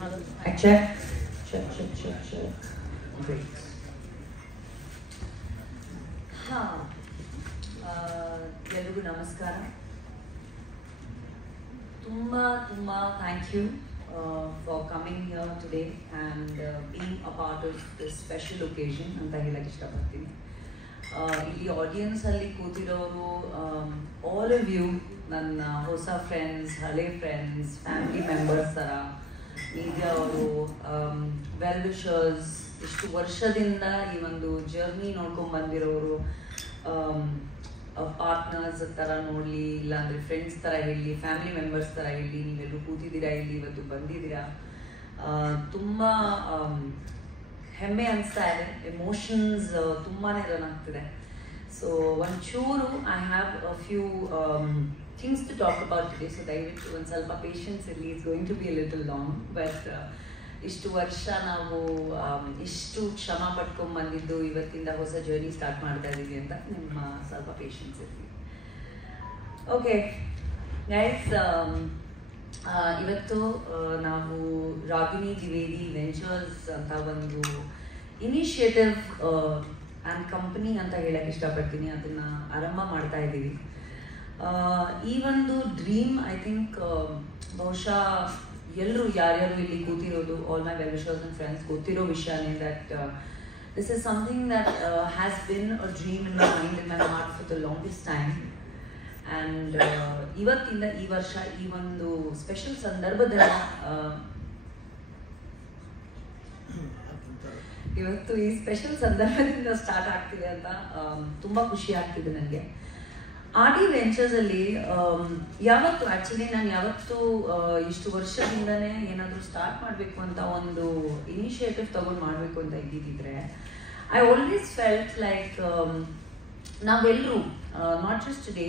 Check. Great. ಎಲ್ರಿಗೂ ನಮಸ್ಕಾರ. ತುಂಬಾ thank you for coming here today and being a part of this special occasion ಅಂತ ಹೇಳಕ್ಕೆ ಇಷ್ಟಪಡ್ತೀನಿ. ಇಲ್ಲಿ ಆಡಿಯನ್ಸ್ ಅಲ್ಲಿ ಕೂತಿರೋರು ಆಲ್ ಆಫ್ ಯು ನನ್ನ ಹೊಸ ಫ್ರೆಂಡ್ಸ್, ಹಳೆ ಫ್ರೆಂಡ್ಸ್, ಫ್ಯಾಮಿಲಿ ಮೆಂಬರ್ಸ್ ಥರ, ಮೀಡಿಯಾ ಅವರು, ವೆಲ್ ವಿಶರ್ಸ್, ಇಷ್ಟು ವರ್ಷದಿಂದ ಈ ಒಂದು ಜರ್ನಿ ನೋಡ್ಕೊಂಡು ಬಂದಿರೋರು, ಪಾರ್ಟ್ನರ್ಸ್ ಥರ ನೋಡಲಿ, ಇಲ್ಲಾಂದರೆ ಫ್ರೆಂಡ್ಸ್ ಥರ ಹೇಳಿ, ಫ್ಯಾಮಿಲಿ ಮೆಂಬರ್ಸ್ ಥರ ಹೇಳಿ, ನೀವೆಲ್ಲರೂ ಕೂತಿದ್ದೀರಾ, ಇಲ್ಲಿ ಇವತ್ತು ಬಂದಿದ್ದೀರಾ. ತುಂಬ ಹೆಮ್ಮೆ ಅನಿಸ್ತಾ ಇದೆ, ಎಮೋಷನ್ಸ್ ತುಂಬಾ ರನ್ ಆಗ್ತಿದೆ. ಸೊ ಒಂಚೂರು I have a few things to talk about today. So ದಯವಿಟ್ಟು ಒಂದು ಸ್ವಲ್ಪ ಪೇಷನ್ಸ್ ಇರಲಿ, it's going to be a little long. But ಇಷ್ಟು ವರ್ಷ ನಾವು ಇಷ್ಟು ಶ್ರಮ ಪಟ್ಕೊಂಡು ಬಂದಿದ್ದು, ಇವತ್ತಿಂದ ಹೊಸ ಜರ್ನಿ ಸ್ಟಾರ್ಟ್ ಮಾಡ್ತಾ ಇದ್ದೀವಿ ಅಂತ ನಿಮ್ಮ ಸ್ವಲ್ಪ ಪೇಷನ್ಸ್ ಇರಲಿ. ಓಕೆ ಗೈಸ್, ಇವತ್ತು ನಾವು ರಾಗಿಣಿ ದ್ವಿವೇದಿ ವೆಂಚರ್ಸ್ ಅಂತ ಒಂದು ಇನಿಷಿಯೇಟಿವ್ ಆ್ಯಂಡ್ ಕಂಪನಿ ಅಂತ ಹೇಳಕ್ಕೆ ಇಷ್ಟಪಡ್ತೀನಿ, ಅದನ್ನು ಆರಂಭ ಮಾಡ್ತಾ ಇದ್ದೀವಿ. ಈ ಒಂದು ಡ್ರೀಮ್ ಐ ಥಿಂಕ್ ಬಹುಶಃ ಎಲ್ಲರೂ ಯಾರ್ಯಾರು ಇಲ್ಲಿ ಕೂತಿರೋದು, all my well wishers and friends ಗೊತ್ತಿರೋ ವಿಷಯನೇ that this is something that has been a dream in my mind, in my heart for the longest time. And ಇವತ್ತಿಂದ ಈ ವರ್ಷ ಈ ಒಂದು ಸ್ಪೆಷಲ್ ಸಂದರ್ಭದಲ್ಲಿ ಇವತ್ತು ಈ ಸ್ಪೆಷಲ್ ಸಂದರ್ಭದಿಂದ ಸ್ಟಾರ್ಟ್ ಆಗ್ತಿದೆ ಅಂತ ತುಂಬ ಖುಷಿ ಆಗ್ತಿದೆ ನನಗೆ. ಆರ್ ಡಿ ವೆಂಚರ್ಸಲ್ಲಿ ಯಾವತ್ತು ಆ್ಯಕ್ಚುಲಿ ನಾನು ಯಾವತ್ತು ಇಷ್ಟು ವರ್ಷದಿಂದನೇ ಏನಾದರೂ ಸ್ಟಾರ್ಟ್ ಮಾಡಬೇಕು ಅಂತ ಒಂದು ಇನಿಷಿಯೇಟಿವ್ ತಗೊಂಡು ಮಾಡಬೇಕು ಅಂತ ಇದ್ದಿದ್ದರೆ, ಐ ಆಲ್ವೇಸ್ ಫೆಲ್ಟ್ ಲೈಕ್ ನಾವೆಲ್ಲರೂ ನಾಟ್ ಜಸ್ಟ್ ಟುಡೇ,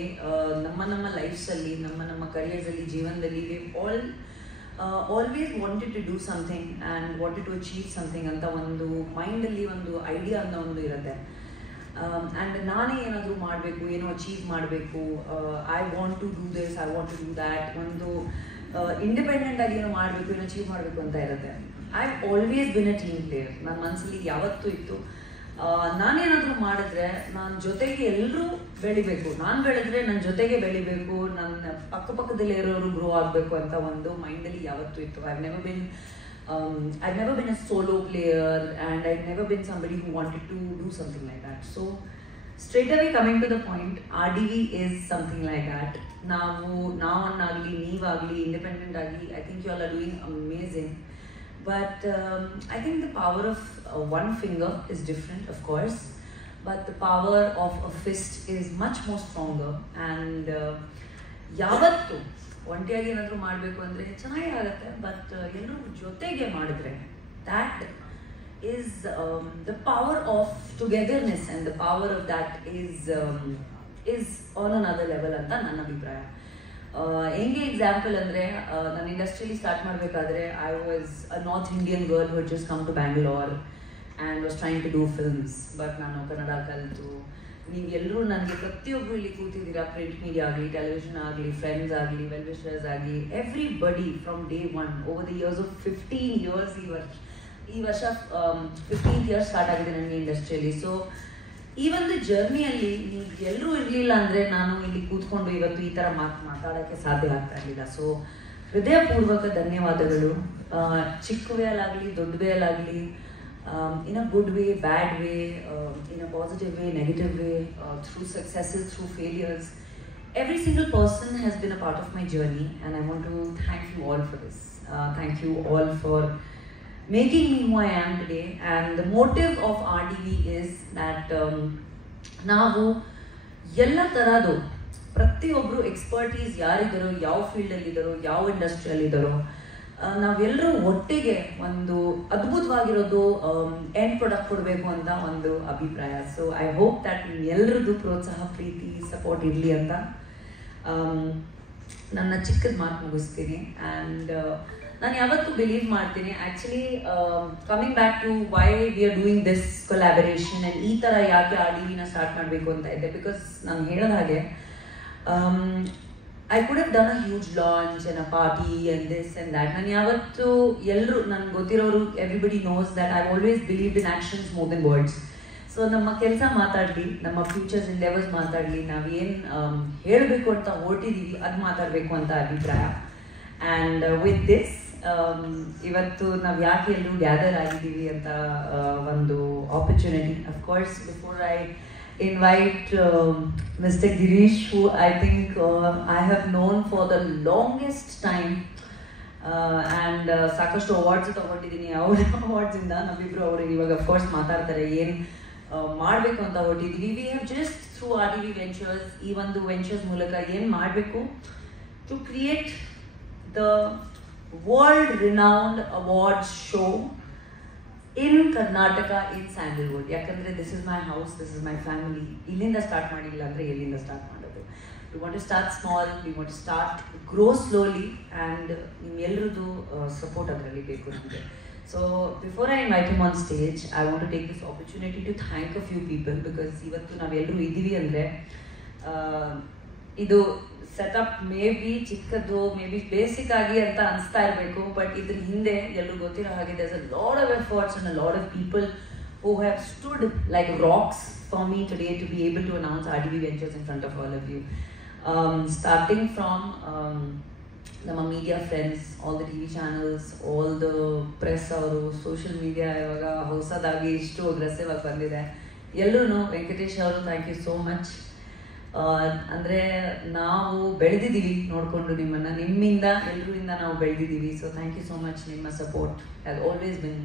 ನಮ್ಮ ಲೈಫ್ಸಲ್ಲಿ, ನಮ್ಮ ಕರಿಯರ್ಸಲ್ಲಿ, ಜೀವನದಲ್ಲಿ we always wanted to do something and wanted to achieve something ಅಂತ ಒಂದು ಮೈಂಡಲ್ಲಿ ಒಂದು ಐಡಿಯಾ ಅನ್ನೋ ಒಂದು ಇರುತ್ತೆ. ಆ್ಯಂಡ್ ನಾನೇ ಏನಾದರೂ ಮಾಡಬೇಕು, ಏನೋ ಅಚೀವ್ ಮಾಡಬೇಕು, I want to do this, I want to do that, ಒಂದು ಇಂಡಿಪೆಂಡೆಂಟಾಗಿ ಏನೋ ಮಾಡಬೇಕು, ಏನೋ ಅಚೀವ್ ಮಾಡಬೇಕು ಅಂತ ಇರುತ್ತೆ. I always been a team player. ನನ್ನ ಮನಸ್ಸಲ್ಲಿ ಯಾವತ್ತೂ ಇತ್ತು, ನಾನೇನಾದರೂ ಮಾಡಿದ್ರೆ ನನ್ನ ಜೊತೆಗೆ ಎಲ್ಲರೂ ಬೆಳಿಬೇಕು, ನಾನು ಬೆಳೆದ್ರೆ ನನ್ನ ಜೊತೆಗೆ ಬೆಳಿಬೇಕು, ನನ್ನ ಪಕ್ಕದಲ್ಲಿ ಇರೋರು ಗ್ರೋ ಆಗಬೇಕು ಅಂತ ಒಂದು ಮೈಂಡಲ್ಲಿ ಯಾವತ್ತೂ ಇತ್ತು. I've never been a solo player and I've never been somebody who wanted to do something like that. So straight away coming to the point, RDV is something like that. Naavannagli, neevagli, independent agli, I think you all are doing amazing. But I think the power of one finger is different, of course, but the power of a fist is much more stronger. And yavattu ಒಂಟಿಯಾಗಿ ಏನಾದರೂ ಮಾಡಬೇಕು ಅಂದರೆ ಚೆನ್ನಾಗೇ ಆಗುತ್ತೆ, but ಎಲ್ಲರೂ ಜೊತೆಗೆ ಮಾಡಿದ್ರೆ that is the power of togetherness and the power of that is on another level ಅಂತ ನನ್ನ ಅಭಿಪ್ರಾಯ. ಹೆಂಗೆ ಎಕ್ಸಾಂಪಲ್ ಅಂದರೆ, ನಾನು ಇಂಡಸ್ಟ್ರಿಯಲ್ಲಿ ಸ್ಟಾರ್ಟ್ ಮಾಡಬೇಕಾದ್ರೆ I was a North Indian girl who just come to Bangalore and was trying to do films. But ನಾನು ಕನ್ನಡ ಕಲಿತು, ನೀವೆಲ್ಲರೂ ನನಗೆ ಪ್ರತಿಯೊಬ್ಬರು ಇಲ್ಲಿ ಕೂತಿದ್ದೀರಾ, ಪ್ರಿಂಟ್ ಮೀಡಿಯಾ ಆಗಲಿ, ಟೆಲಿವಿಷನ್ ಆಗಲಿ, ಫ್ರೆಂಡ್ಸ್ ಆಗಲಿ, ವೆಲ್ ವಿಶರ್ಸ್ ಆಗಲಿ, everybody from day one over the years of 15 years, ಈ ವರ್ಷ 15th year ಸ್ಟಾರ್ಟ್ ಆಗಿದೆ ನನಗೆ ಇಂಡಸ್ಟ್ರಿಯಲ್ಲಿ. ಸೊ ಈ ಒಂದು ಜರ್ನಿಯಲ್ಲಿ ನೀವು ಎಲ್ಲರೂ ಇರಲಿಲ್ಲ ಅಂದರೆ ನಾನು ಇಲ್ಲಿ ಕೂತ್ಕೊಂಡು ಇವತ್ತು ಈ ಥರ ಮಾತಾಡೋಕ್ಕೆ ಸಾಧ್ಯ ಆಗ್ತಾ ಇರಲಿಲ್ಲ. ಸೊ ಹೃದಯಪೂರ್ವಕ ಧನ್ಯವಾದಗಳು. ಚಿಕ್ಕ ವೇಲಾಗಲಿ, ದೊಡ್ಡ ವೇಲಾಗಲಿ, in a good way, bad way, in a positive way, negative way, through successes, through failures. Every single person has been a part of my journey and I want to thank you all for this. Thank you all for making me who I am today. And the motive of RDV is that ನಾವು ಎಲ್ಲ ಥರದ್ದು ಪ್ರತಿಯೊಬ್ಬರು expertise ಯಾರಿದ್ದಾರೋ, ಯಾವ ಫೀಲ್ಡಲ್ಲಿದ್ದಾರೋ, ಯಾವ ಇಂಡಸ್ಟ್ರಿಯಲ್ಲಿದ್ದಾರೋ, ನಾವೆಲ್ಲರೂ ಒಟ್ಟಿಗೆ ಒಂದು ಅದ್ಭುತವಾಗಿರೋದು end product ಕೊಡಬೇಕು ಅಂತ ಒಂದು ಅಭಿಪ್ರಾಯ. ಸೊ ಐ ಹೋಪ್ ದ್ಯಾಟ್ ಎಲ್ಲರದ್ದು ಪ್ರೋತ್ಸಾಹ, ಪ್ರೀತಿ, ಸಪೋರ್ಟ್ ಇರಲಿ ಅಂತ ನನ್ನ ಚಿಕ್ಕದ ಮಾತು ಮುಗಿಸ್ತೀನಿ. ಆ್ಯಂಡ್ ನಾನು ಯಾವತ್ತೂ ಬಿಲೀವ್ ಮಾಡ್ತೀನಿ, actually coming back to why we are doing this collaboration and ಈ ಥರ ಯಾಕೆ RDVನ ಸ್ಟಾರ್ಟ್ ಮಾಡಬೇಕು ಅಂತ ಇದೆ. ಬಿಕಾಸ್ ನಾನು ಹೇಳಿದ ಹಾಗೆ I could have done a huge launch and a party and this and that. ನಾನು ಯಾವತ್ತು ಎಲ್ಲರೂ ನನಗೆ ಗೊತ್ತಿರೋರು, everybody knows that I've always believed in actions more than words. So ನಮ್ಮ ಕೆಲಸ ಮಾತಾಡಲಿ, ನಮ್ಮ ಫ್ಯೂಚರ್ಸ್ ಎಂಡೆವರ್ಸ್ ಮಾತಾಡಲಿ, ನಾವೇನು ಹೇಳಬೇಕು ಅಂತ ಹೊರಟಿದ್ದೀವಿ ಅದು ಮಾತಾಡಬೇಕು ಅಂತ ಅಭಿಪ್ರಾಯ. ಆ್ಯಂಡ್ ವಿತ್ ದಿಸ್ ಇವತ್ತು ನಾವು ಯಾಕೆ ಎಲ್ಲರೂ ಗ್ಯಾದರ್ ಆಗಿದ್ದೀವಿ ಅಂತ ಒಂದು opportunity. Of course before I invite Mr. Girish, who I think I have known for the longest time, and ಸಾಕಷ್ಟು ಅವಾರ್ಡ್ಸ್ ತಗೊಂಡಿದ್ದೀನಿ. ಅವ್ರ ಅವಾರ್ಡ್ಸಿಂದ ನಮ್ಮಿಬ್ರು ಅವರು ಇವಾಗ ಅಫ್ಕೋರ್ಸ್ ಮಾತಾಡ್ತಾರೆ ಏನು ಮಾಡಬೇಕು ಅಂತ ಹೊರಟಿದ್ದೀವಿ. We have just through RDV ventures, ಈ ಒಂದು ವೆಂಚರ್ಸ್ ಮೂಲಕ ಏನು ಮಾಡಬೇಕು to create the world renowned awards show in Karnataka, in Sandalwood. ಯಾಕಂದರೆ this is my house, this is my family. ಇಲ್ಲಿಂದ ಸ್ಟಾರ್ಟ್ ಮಾಡಿಲ್ಲ ಅಂದರೆ ಎಲ್ಲಿಂದ ಸ್ಟಾರ್ಟ್ ಮಾಡೋದು? We want to start small, we want to start grow slowly, and ನಿಮ್ಮೆಲ್ಲರದ್ದು support ಅದರಲ್ಲಿ ಬೇಕು ನಮಗೆ. So before I invite him on stage, I want to take this opportunity to thank a few people, because ಇವತ್ತು ನಾವೆಲ್ಲರೂ ಇದ್ದೀವಿ ಅಂದರೆ ಇದು setup may be ಚಿಕ್ಕದು, ಮೇ ಬಿ ಬೇಸಿಕ್ ಆಗಿ ಅಂತ ಅನಿಸ್ತಾ ಇರಬೇಕು, ಬಟ್ ಇದ್ರ ಹಿಂದೆ ಎಲ್ಲರೂ ಗೊತ್ತಿರೋ ಹಾಗೆ there's a lot of efforts and a lot of people who have stood like rocks for me today to be able to announce RDV Ventures in front of all of you. Starting from ನಮ್ಮ media friends, all the TV channels, all the press ಅವರು, social media ಇವಾಗ ಹೊಸದಾಗಿ ಇಷ್ಟು aggressive ಆಗಿ ಬಂದಿದೆ. ಎಲ್ಲರೂ ವೆಂಕಟೇಶ್ ಅವರು, thank you so much. ಅಂದರೆ ನಾವು ಬೆಳೆದಿದ್ದೀವಿ ನೋಡಿಕೊಂಡು ನಿಮ್ಮನ್ನು, ನಿಮ್ಮಿಂದ ಎಲ್ಲರಿಂದ ನಾವು ಬೆಳೆದಿದ್ದೀವಿ. So thank you so much. ನಿಮ್ಮ support has always been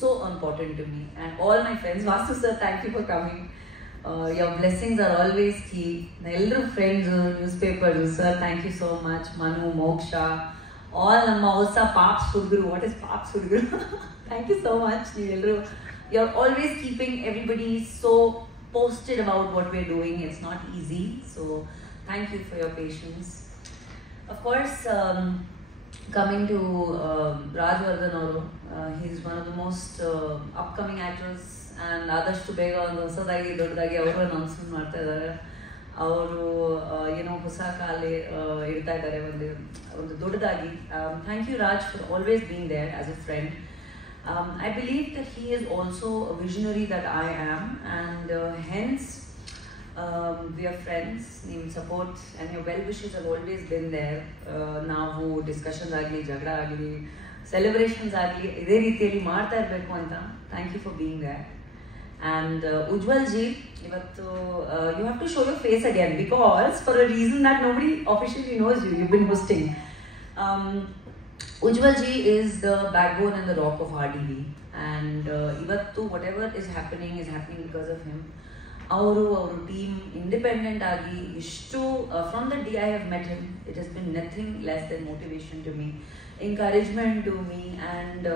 so important to me, and all my friends. Vasu sir, thank you for coming. Your blessings are always key. Elleru friends, newspapers, sir, thank you so much. Manu, Moksha, all namma hosa Paps Hudguru. What is Paps Hudguru? Thank you so much. You're always keeping everybody so posted about what we're doing. It's not easy, so thank you for your patience. Of course, coming to Rajwardhan ಅವರು, he's one of the most upcoming actors, and ಆದಷ್ಟು ಬೇಗ ಒಂದು ಹೊಸದಾಗಿ ದೊಡ್ಡದಾಗಿ ಅವರು announcement ಮಾಡ್ತಾ ಇದ್ದಾರೆ. ಅವರು ಏನೋ ಹೊಸ ಕಾಲೇ ಇಡ್ತಾ ಇದ್ದಾರೆ ಒಂದು ದೊಡ್ಡದಾಗಿ. Thank you Raj for always being there as a friend. I believe that he is also a visionary that I am, and hence we are friends. Your support and your well wishes have always been there. ನಾವು discussions ಆಗಲಿ, ಜಗಳ ಆಗಲಿ, celebrations ಆಗಲಿ ಇದೇ ರೀತಿಯಲ್ಲಿ ಮಾಡ್ತಾ ಇರಬೇಕು ಅಂತ. Thank you for being there. And Ujjwal ji, ivattu you have to show your face again, because for a reason that nobody officially knows you, you've been hosting. Ujjwal ji is the backbone and the rock of RDV, and ivattu whatever is happening because of him. Our team independent agi ishtu from the day I have met him, it has been nothing less than motivation to me, encouragement to me, and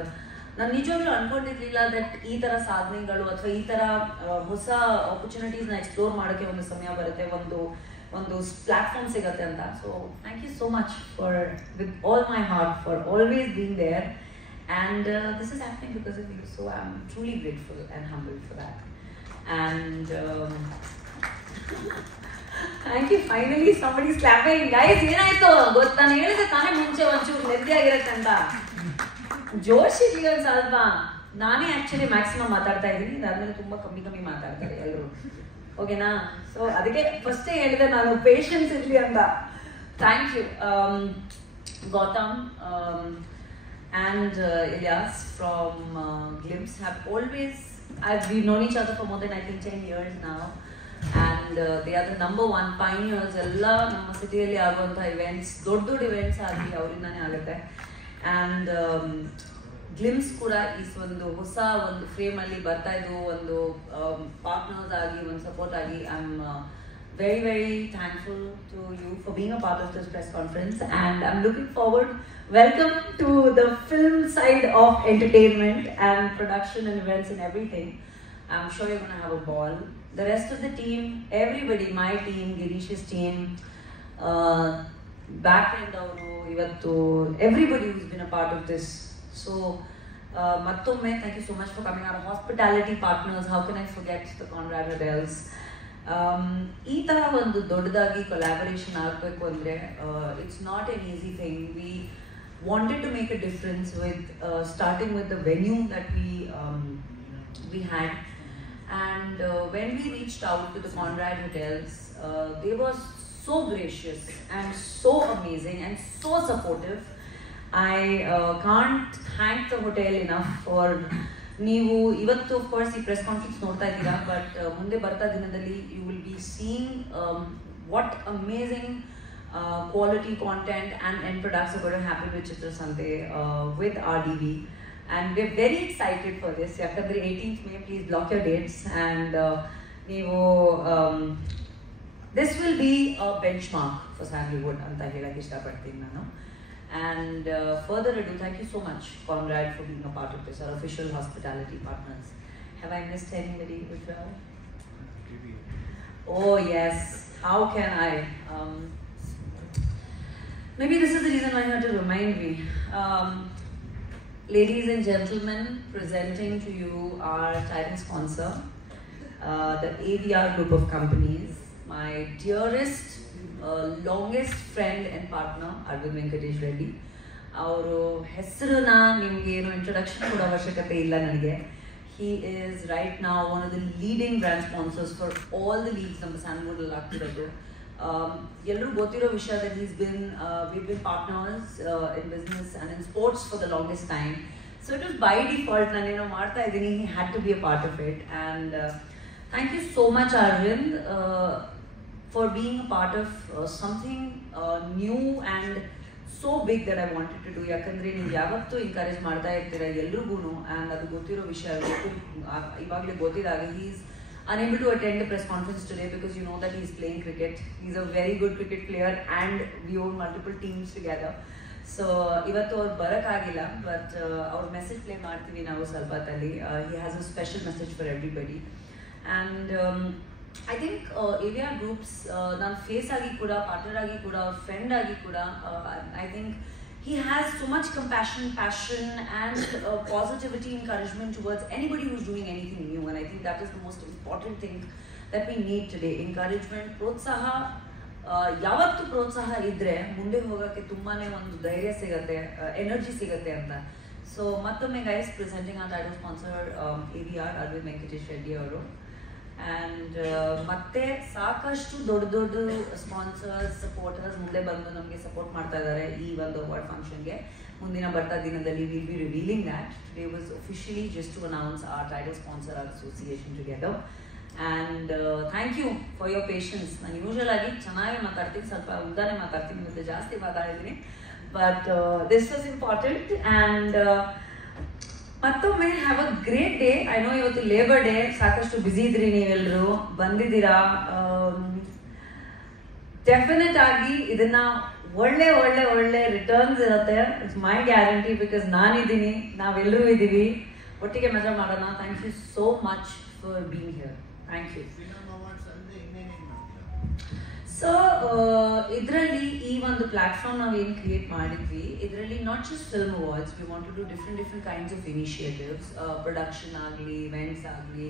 ನಾನು ನಿಜವಾಗ್ಲೂ ಅನ್ಕೊಂಡಿರ್ಲಿಲ್ಲ that ಈ ಥರ ಸಾಧನೆಗಳು ಅಥವಾ ಈ ಥರ ಹೊಸ ಆಪರ್ಚುನಿಟೀಸ್ನ ಎಕ್ಸ್ಪ್ಲೋರ್ ಮಾಡೋಕ್ಕೆ ಒಂದು ಸಮಯ ಬರುತ್ತೆ, ಒಂದು ಪ್ಲಾಟ್ಫಾರ್ಮ್ ಸಿಗುತ್ತೆ ಅಂತ. So thank you so much for with all my heart for always being there, and this is happening because of you. So I am truly grateful and humble for that. And thank you. Finally somebody is clapping. Guys ಏನಾಯ್ತು ಗೊತ್ತಾ? ನಾನು ಹೇಳಿದೆ ತಾನೇ ಮುಂಚೆ ಒಂಚೂರು ನೆಮ್ಮದಿ ಆಗಿರುತ್ತೆ ಅಂತ. ಜೋಶ್ ಇರಲಿ ಒಂದು ಸ್ವಲ್ಪ. ನಾನೇ ಆ್ಯಕ್ಚುಲಿ ಮ್ಯಾಕ್ಸಿಮಮ್ ಮಾತಾಡ್ತಾ ಇದ್ದೀನಿ, ಅದಾದ್ಮೇಲೆ ತುಂಬ ಕಮ್ಮಿ ಮಾತಾಡ್ತಾರೆ ಎಲ್ಲರೂ, ಓಕೆನಾ? ಸೊ ಅದಕ್ಕೆ ಫಸ್ಟೇ ಹೇಳಿದೆ ನಾನು ಪೇಷನ್ಸ್ ಇರಲಿ ಅಂತ. Thank you Gautam and Ilyas from Glimpse have always, we've known each other for more than I think 10 years now, and they are the number one pioneers. ಎಲ್ಲ ನಮ್ಮ ಸಿಟಿಯಲ್ಲಿ ಆಗುವಂಥ ಇವೆಂಟ್ಸ್, ದೊಡ್ಡ ಇವೆಂಟ್ಸ್ ಆಗಲಿ ಅವರಿಂದಾನೇ ಆಗುತ್ತೆ. ಆ್ಯಂಡ್ ಗ್ಲಿಮ್ಸ್ ಕೂಡ ಈ ಒಂದು ಹೊಸ ಒಂದು ಫ್ರೇಮಲ್ಲಿ ಬರ್ತಾ ಇದ್ದು ಒಂದು ಪಾರ್ಟ್ನರ್ಸ್ ಆಗಿ, ಒಂದು ಸಪೋರ್ಟ್ ಆಗಿ. I am very, very thankful to you for being a part of this press conference, and I'm looking forward. Welcome to the film side of entertainment and production and events and everything. I'm sure you're going to have a ball. The rest of the team, everybody, my team, Girish's team, backend avaru, ivattu everybody who's been a part of this. So mattomme thank you so much for coming. Our hospitality partners, how can I forget the Conrad Hotels? ಈ ಥರ ಒಂದು ದೊಡ್ಡದಾಗಿ collaboration ಆಗಬೇಕು ಅಂದರೆ it's not an easy thing. We wanted to make a difference with starting with the venue that we had, and when we reached out to the Conrad Hotels, they were so gracious and so amazing and so supportive. I can't thank the hotel enough for ನೀವು ಇವತ್ತು of course ಈ press conference ನೋಡ್ತಾ ಇದ್ದೀರಾ, but ಮುಂದೆ ಬರ್ತಾ ದಿನದಲ್ಲಿ you will be seeing what amazing quality content and end products are going to happen with Chitra Sante with RDV, and we're very excited for this. Yakandre 18th May, please block your dates, and this will be a benchmark for Sandalwood anta helake ishtapadtini nanu. And further ado, thank you so much Conrad for being a part of this, our official hospitality partners. Have I missed anybody, Ujjwal? Oh yes, how can I? Maybe this is the reason why you have to remind me. Ladies and gentlemen, presenting to you our title sponsor, the AVR group of companies, my dearest, longest friend and partner, Arvind Venkatesh Reddy. Our ಹೆಸರನ್ನ ನಿಮಗೆ ಏನು introduction ಕೊಡೋ ಅವಶ್ಯಕತೆ ಇಲ್ಲ ನನಗೆ. He is right now one of the leading brand sponsors for all the leagues ನಮ್ಮ Sandalwood ಅಲ್ಲಿ ಆಗ್ತಿರೋದು. ಎಲ್ಲರೂ ಗೊತ್ತಿರೋ ವಿಷಯ that we've been partners in business and in sports for the longest time. So it was by default ನಾನೇನೋ ಮಾಡ್ತಾ ಇದ್ದೀನಿ, he had to be a part of it. And thank you so much Arvind for being a part of something new and so big that I wanted to do. ಯಾಕಂದರೆ ನೀವು ಯಾವತ್ತೂ encourage ಮಾಡ್ತಾ ಇರ್ತೀರ ಎಲ್ರಿಗೂ, and ಅದು ಗೊತ್ತಿರೋ ವಿಷಯ ಇವಾಗಲೇ ಗೊತ್ತಿದಾಗ he is unable to attend the press conference today because you know that he's playing cricket. He's a very good cricket player and we own multiple teams together. So ivattu avaru barakagilla, but our message play ಮಾಡ್ತೀವಿ ನಾವು ಸ್ವಲ್ಪ ಹೊತ್ತಲ್ಲಿ. He has a special message for everybody, and I think AVR groups ನಾನು face ಆಗಿ ಕೂಡ, partner ಆಗಿ ಕೂಡ, friend ಆಗಿ ಕೂಡ, I think he has so much compassion, passion, and positivity, encouragement towards anybody who's doing anything new. And I think that is the most important thing that we need today. Encouragement, protsaha, yavattu protsaha idre munde hogake tumbane ondu dhairya sigate, energy sigate anta. So mattomme guys, presenting our title sponsor AVR, Arvind Venkatesh Reddy avaru. And ಮತ್ತೆ ಸಾಕಷ್ಟು ದೊಡ್ಡ ದೊಡ್ಡ sponsors, supporters ಮುಂದೆ ಬಂದು ನಮಗೆ support ಮಾಡ್ತಾ ಇದ್ದಾರೆ ಈ ಒಂದು ಅವಾರ್ಡ್ ಫಂಕ್ಷನ್ಗೆ. ಮುಂದಿನ ಬರ್ತಾ ದಿನದಲ್ಲಿ will be revealing that. Today was officially just to announce our title sponsor, our association together. And thank you for your patience. ನಾನು ಯೂಶುವಲ್ ಆಗಿ ಚೆನ್ನಾಗಿ ಮಾತಾಡ್ತೀನಿ, ಸ್ವಲ್ಪ ಉದ್ದಾನೆ ಮಾತಾಡ್ತೀನಿ, ಮತ್ತು ಜಾಸ್ತಿ ಮಾತಾಡಿದ್ದೀನಿ, but this was important. And ಮತ್ತೊಮ್ಮೆ have a great day. I know ಇವತ್ತು ಲೇಬರ್ ಡೇ, ಸಾಕಷ್ಟು ಬ್ಯುಸಿ ಇದ್ರಿ ನೀವೆಲ್ಲರೂ, ಬಂದಿದ್ದೀರಾ. ಡೆಫಿನೆಟ್ ಆಗಿ ಇದನ್ನ ಒಳ್ಳೆ ಒಳ್ಳೆ ಒಳ್ಳೆ ರಿಟರ್ನ್ಸ್ ಇರುತ್ತೆ, ಇಟ್ಸ್ ಮೈ ಗ್ಯಾರಂಟಿ, ಬಿಕಾಸ್ ನಾನಿದ್ದೀನಿ, ನಾವೆಲ್ಲರೂ ಇದ್ದೀವಿ, ಒಟ್ಟಿಗೆ ಮಜಾ ಮಾಡೋಣ. Thank you so much for being here. Thank you. So ಇದರಲ್ಲಿ ಈ ಒಂದು ಪ್ಲಾಟ್ಫಾರ್ಮ್ ನಾವು ಏನು ಕ್ರಿಯೇಟ್ ಮಾಡಿದ್ವಿ, ಇದರಲ್ಲಿ not just film awards, we want to do different kinds of initiatives, production ಆಗಲಿ, ಇವೆಂಟ್ಸ್ ಆಗಲಿ,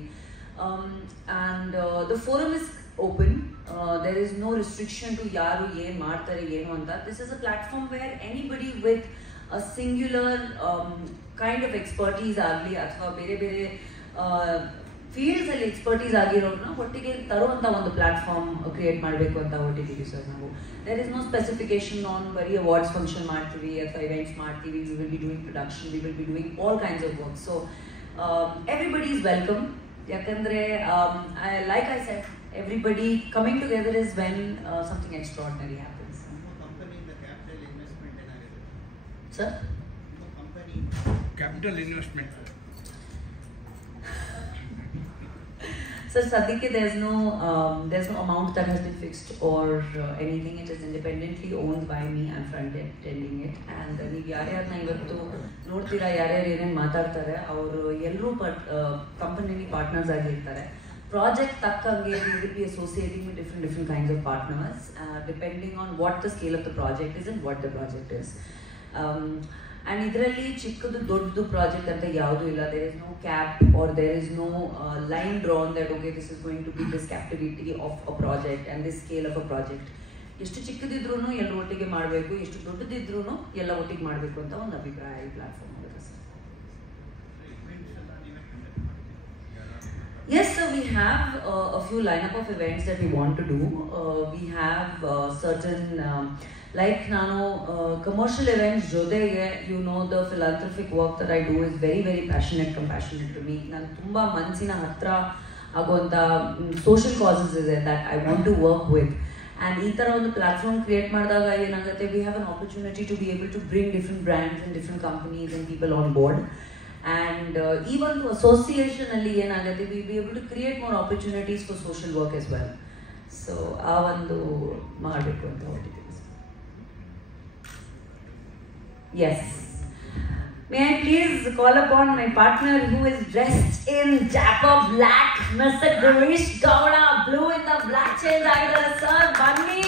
and the forum is open. There is no restriction to ಯಾರು ಏನು ಮಾಡ್ತಾರೆ ಏನು ಅಂತ. This is a platform where anybody with a singular kind of expertise ಆಗಲಿ, ಅಥವಾ ಬೇರೆ ಬೇರೆ ಫೀಲ್ಡ್ಸ್ ಅಲ್ಲಿ ಎಕ್ಸ್ಪರ್ಟೀಸ್ ಆಗಿರೋರನ್ನ ಒಟ್ಟಿಗೆ ತರುವಂಥ ಒಂದು ಪ್ಲಾಟ್ಫಾರ್ಮ್ ಕ್ರಿಯೇಟ್ ಮಾಡಬೇಕು ಅಂತ ಹೊರಟಿದ್ದೀವಿ ಸರ್ ನಾವು. There is no specification on ಬರೀ ಅವಾರ್ಡ್ಸ್ ಫಂಕ್ಷನ್ ಮಾಡ್ತೀವಿ ಅಥವಾ ಇವೆಂಟ್ಸ್ ಮಾಡ್ತೀವಿ. We will be doing production, we will be doing all kinds of work. So everybody is welcome. ಯಾಕಂದರೆ like I said, everybody coming together is when something extraordinary happens. Sir capital investment. So Sadhike, there's no amount that has been fixed or anything. It is independently owned by me. I'm front-ending it. And ನೀವು ಯಾರ್ಯಾರನ್ನ ಇವತ್ತು ನೋಡ್ತೀರಾ, ಯಾರ್ಯಾರು ಏನೇನು ಮಾತಾಡ್ತಾರೆ, ಅವರು ಎಲ್ಲರೂ ಕಂಪನಿಲಿ partners ಆಗಿರ್ತಾರೆ. Project ತಕ್ಕಂಗೆ we will be associating with different kinds of partners, depending on what the scale of the project is and what the project is. And ಇದರಲ್ಲಿ ಚಿಕ್ಕದು ದೊಡ್ಡದು ಪ್ರಾಜೆಕ್ಟ್ ಅಂತ ಯಾವುದೂ ಇಲ್ಲ. There is no cap or there is no line drawn that okay this is going to be this captivity of a project and this scale of a project. ಎಷ್ಟು ಚಿಕ್ಕದಿದ್ರೂ ಎಲ್ಲ ಒಟ್ಟಿಗೆ ಮಾಡಬೇಕು, ಎಷ್ಟು ದೊಡ್ಡದಿದ್ರೂ ಎಲ್ಲ ಒಟ್ಟಿಗೆ ಮಾಡಬೇಕು ಅಂತ ಒಂದು ಅಭಿಪ್ರಾಯ ಈ platform. Yes, so we have a few lineup of events that we want to do. We have certain like nano commercial events jodege, you know, the philanthropic work that I do is very very compassionate to me. Nan tumba mansina hatra agonta social causes ಇದೆ that I want to work with. And ee tara ಒಂದು platform create ಮಾಡಿದಾಗ ಏನಾಗುತ್ತೆ, we have an opportunity to be able to bring different brands and different companies and people on board. And even to association alli ಏನಾಗುತ್ತೆ, we will be able to create more opportunities for social work as well. So ಆ ಒಂದು ಮಾಡಬೇಕು ಅಂತ ಹೊರಟಿದ್ದೀವಿ. Yes. May I please call upon my partner who is dressed in dapper black, Mr. Girish Gowda, blue in the black chains. Sir, Bunny.